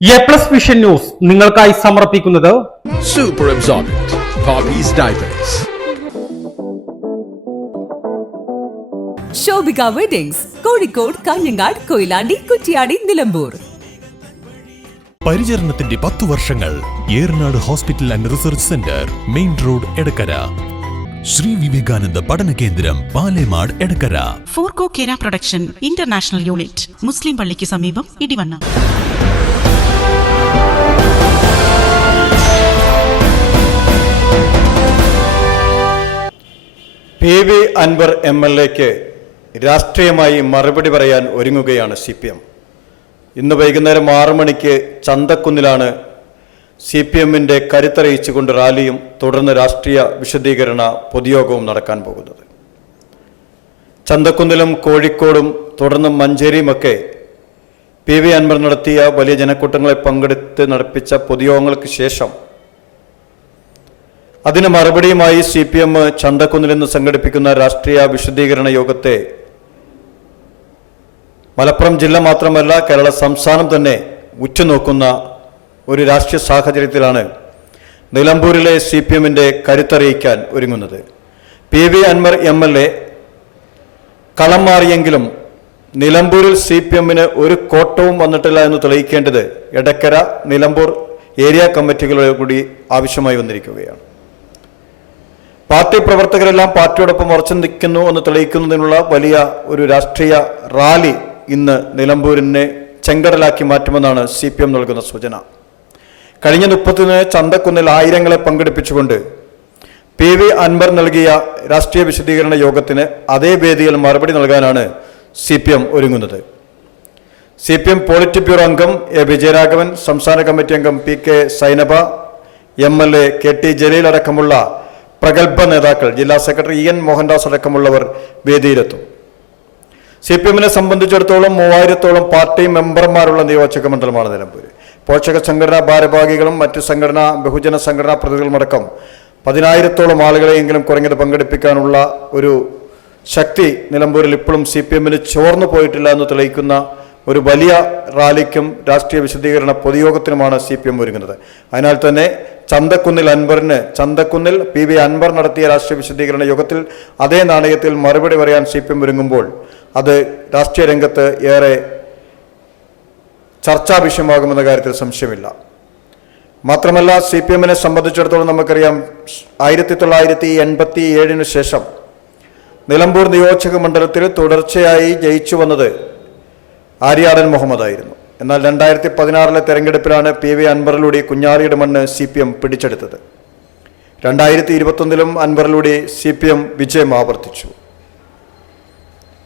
A plus vision news നിങ്ങൾക്കായി സമർപ്പിക്കുന്നത് super. Shobhika weddings Kozhikode Kanhangad Koyilandy Kuttiady Nilambur. പരിചരണത്തിന്റെ പത്തു വർഷങ്ങൾ Eranad hospital and research centre main road Edakkara. Shri Vivekananda പഠന കേന്ദ്രം പാലേമാട് എടക്കര. ഫോർകോ കേര പ്രൊഡക്ഷൻ ഇന്റർനാഷണൽ യൂണിറ്റ് മുസ്ലിം പള്ളിക്ക് സമീപം Edivanna. P V Anwar M L എക്ക് രാഷ്ട്രീയമായി മറുപടി പറയാൻ ഒരുങ്ങുകയാണ് സി പി എം. ഇന്ന് വൈകുന്നേരം ആറു മണിക്ക് ചന്തക്കുന്നിലാണ് സി പി എമ്മിന്റെ കരുത്തറിയിച്ചുകൊണ്ട് റാലിയും തുടർന്ന് രാഷ്ട്രീയ വിശദീകരണ പൊതുയോഗവും നടക്കാൻ പോകുന്നത്. ചന്തക്കുന്നിലും കോഴിക്കോടും തുടർന്ന് മഞ്ചേരിയുമൊക്കെ പി വി അൻവർ നടത്തിയ വലിയ ജനക്കൂട്ടങ്ങളെ പങ്കെടുത്ത് നടപ്പിച്ച പൊതുയോഗങ്ങൾക്ക് ശേഷം അതിന് മറുപടിയുമായി സി പി എം ചന്തക്കുന്നിൽ നിന്ന് സംഘടിപ്പിക്കുന്ന രാഷ്ട്രീയ വിശദീകരണ യോഗത്തെ മലപ്പുറം ജില്ല മാത്രമല്ല കേരള സംസ്ഥാനം തന്നെ ഉറ്റുനോക്കുന്ന ഒരു രാഷ്ട്രീയ സാഹചര്യത്തിലാണ് നിലമ്പൂരിലെ സി പി എമ്മിന്റെ കരുത്തറിയിക്കാൻ ഒരുങ്ങുന്നത്. P V Anwar M L A കളം മാറിയെങ്കിലും നിലമ്പൂരിൽ സി പി എമ്മിന് ഒരു കോട്ടവും വന്നിട്ടില്ല എന്ന് തെളിയിക്കേണ്ടത് എടക്കര നിലമ്പൂർ ഏരിയ കമ്മിറ്റികളുടെ കൂടി ആവശ്യമായി വന്നിരിക്കുകയാണ്. പാർട്ടി പ്രവർത്തകരെല്ലാം പാർട്ടിയോടൊപ്പം ഉറച്ചു നിൽക്കുന്നു എന്ന് തെളിയിക്കുന്നതിനുള്ള വലിയ ഒരു രാഷ്ട്രീയ റാലി ഇന്ന് നിലമ്പൂരിനെ ചെങ്കടലാക്കി മാറ്റുമെന്നാണ് സി പി എം നൽകുന്ന സൂചന. കഴിഞ്ഞ മുപ്പത്തിന് ചന്തക്കുന്നിൽ ആയിരങ്ങളെ പങ്കെടുപ്പിച്ചുകൊണ്ട് പി വി അൻവർ നൽകിയ രാഷ്ട്രീയ വിശദീകരണ യോഗത്തിന് അതേ വേദിയിൽ മറുപടി നൽകാനാണ് സി പി എം ഒരുങ്ങുന്നത്. C P M polit bureau അംഗം എ വിജയരാഘവൻ സംസ്ഥാന കമ്മിറ്റി അംഗം P K Zainaba M L A K T Jaleel അടക്കമുള്ള പ്രഗത്ഭ നേതാക്കൾ ജില്ലാ സെക്രട്ടറി ഇ എൻ മോഹൻദാസ് അടക്കമുള്ളവർ വേദിയിലെത്തും. സി പി എമ്മിനെ സംബന്ധിച്ചിടത്തോളം മൂവായിരത്തോളം പാർട്ടി മെമ്പർമാരുള്ള നിയോജക മണ്ഡലമാണ് നിലമ്പൂർ പോഷക സംഘടനാ ഭാരവാഹികളും മറ്റ് സംഘടനാ ബഹുജന സംഘടനാ പ്രതിനിധികളുമടക്കം പതിനായിരത്തോളം ആളുകളെയെങ്കിലും കുറഞ്ഞത് പങ്കെടുപ്പിക്കാനുള്ള ഒരു ശക്തി നിലമ്പൂരിൽ ഇപ്പോഴും സി പി എമ്മിന് ചോർന്നു പോയിട്ടില്ല എന്ന് തെളിയിക്കുന്ന ഒരു വലിയ റാലിക്കും രാഷ്ട്രീയ വിശദീകരണ പൊതുയോഗത്തിനുമാണ് സി പി എം ഒരുങ്ങുന്നത്. അതിനാൽ തന്നെ ചന്തക്കുന്നിൽ അൻവറിന് ചന്തക്കുന്നിൽ പി വി അൻവർ നടത്തിയ രാഷ്ട്രീയ വിശദീകരണ യോഗത്തിൽ അതേ നാണയത്തിൽ മറുപടി പറയാൻ സി പി എം ഒരുങ്ങുമ്പോൾ അത് രാഷ്ട്രീയ രംഗത്ത് ഏറെ ചർച്ചാ വിഷയമാകുമെന്ന കാര്യത്തിൽ സംശയമില്ല. മാത്രമല്ല സി പി എമ്മിനെ സംബന്ധിച്ചിടത്തോളം നമുക്കറിയാം ആയിരത്തി തൊള്ളായിരത്തി എൺപത്തി ഏഴിന് ശേഷം നിലമ്പൂർ നിയോജക മണ്ഡലത്തിൽ തുടർച്ചയായി ജയിച്ചു വന്നത് ആര്യാടൻ മുഹമ്മദായിരുന്നു. എന്നാൽ രണ്ടായിരത്തി പതിനാറിലെ തെരഞ്ഞെടുപ്പിലാണ് പി വി അൻവറിലൂടെ കുഞ്ഞാറിയുടെ മണ്ണ് സി പി എം പിടിച്ചെടുത്തത്. രണ്ടായിരത്തി ഇരുപത്തൊന്നിലും അൻവറിലൂടെ സി പി എം വിജയം ആവർത്തിച്ചു.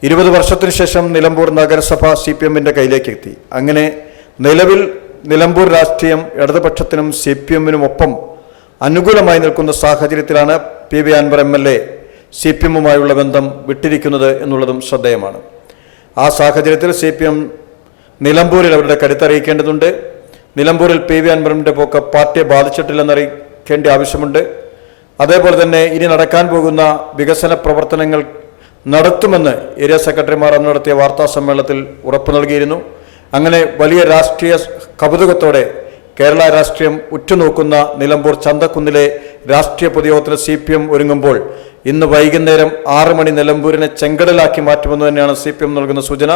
ഇരുപത് വർഷത്തിനു ശേഷം നിലമ്പൂർ നഗരസഭ സി പി എമ്മിന്റെ കയ്യിലേക്ക് എത്തി അങ്ങനെ നിലവിൽ നിലമ്പൂർ രാഷ്ട്രീയം ഇടതുപക്ഷത്തിനും സി പി എമ്മിനും ഒപ്പം അനുകൂലമായി നിൽക്കുന്ന സാഹചര്യത്തിലാണ് P V Anwar M L A C P എമ്മുമായുള്ള ബന്ധം വിട്ടിരിക്കുന്നത് എന്നുള്ളതും ശ്രദ്ധേയമാണ്. ആ സാഹചര്യത്തിൽ സി പി എം നിലമ്പൂരിൽ അവരുടെ കരുത്തറിയിക്കേണ്ടതുണ്ട്. നിലമ്പൂരിൽ പി വി അൻവറിന്റെ പോക്ക് പാർട്ടിയെ ബാധിച്ചിട്ടില്ലെന്ന് അറിയിക്കേണ്ട ആവശ്യമുണ്ട്. അതേപോലെ തന്നെ ഇനി നടക്കാൻ പോകുന്ന വികസന പ്രവർത്തനങ്ങൾ നടത്തുമെന്ന് ഏരിയ സെക്രട്ടറിമാർ അന്ന് നടത്തിയ വാർത്താ സമ്മേളനത്തിൽ ഉറപ്പു നൽകിയിരുന്നു. അങ്ങനെ വലിയ രാഷ്ട്രീയ കൗതുകത്തോടെ കേരള രാഷ്ട്രീയം ഉറ്റുനോക്കുന്ന നിലമ്പൂർ ചന്തക്കുന്നിലെ രാഷ്ട്രീയ പൊതുയോഗത്തിന് സി പി എം ഒരുങ്ങുമ്പോൾ ഇന്ന് വൈകുന്നേരം ആറ് മണി നിലമ്പൂരിനെ ചെങ്കടലാക്കി മാറ്റുമെന്ന് തന്നെയാണ് സി പി എം നൽകുന്ന സൂചന.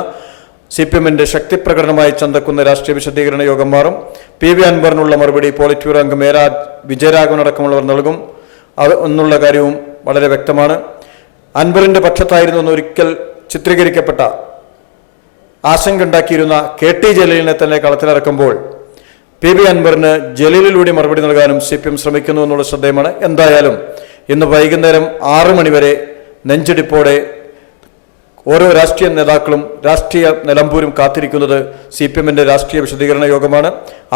സി പി എമ്മിന്റെ ശക്തിപ്രകടനമായി ചന്തക്കുന്ന രാഷ്ട്രീയ വിശദീകരണ യോഗം മാറും. പി വി അൻവറിനുള്ള മറുപടി പോളിറ്റ് ബ്യൂറോ അംഗം മേരാ വിജയരാഘവൻ അടക്കമുള്ളവർ നൽകും. അത് എന്നുള്ള കാര്യവും വളരെ വ്യക്തമാണ്. അൻവറിന്റെ പക്ഷത്തായിരുന്നു എന്ന് ഒരിക്കൽ ചിത്രീകരിക്കപ്പെട്ട ആശങ്കയുണ്ടാക്കിയിരുന്ന കെ ടി ജലീലിനെ തന്നെ കളത്തിലിറക്കുമ്പോൾ പി ബി അൻവറിന് ജലീലിലൂടെ മറുപടി നൽകാനും സി പി എം ശ്രമിക്കുന്നു എന്നുള്ള ശ്രദ്ധേയമാണ്. എന്തായാലും ഇന്ന് വൈകുന്നേരം ആറു മണിവരെ നെഞ്ചിടിപ്പോടെ ഓരോ രാഷ്ട്രീയ നേതാക്കളും രാഷ്ട്രീയ നിലമ്പൂരും കാത്തിരിക്കുന്നത് സി പി എമ്മിന്റെ രാഷ്ട്രീയ വിശദീകരണ യോഗമാണ്.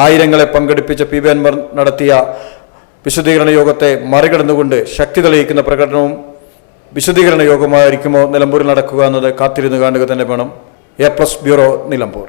ആയിരങ്ങളെ പങ്കെടുപ്പിച്ച പി ബി അൻവർ നടത്തിയ വിശദീകരണ യോഗത്തെ മറികടന്നുകൊണ്ട് ശക്തി തെളിയിക്കുന്ന പ്രകടനവും വിശദീകരണ യോഗമായിരിക്കുമോ നിലമ്പൂരിൽ നടക്കുക എന്നത് കാത്തിരുന്ന് കാണുക തന്നെ വേണം. A plus bureau Nilambur.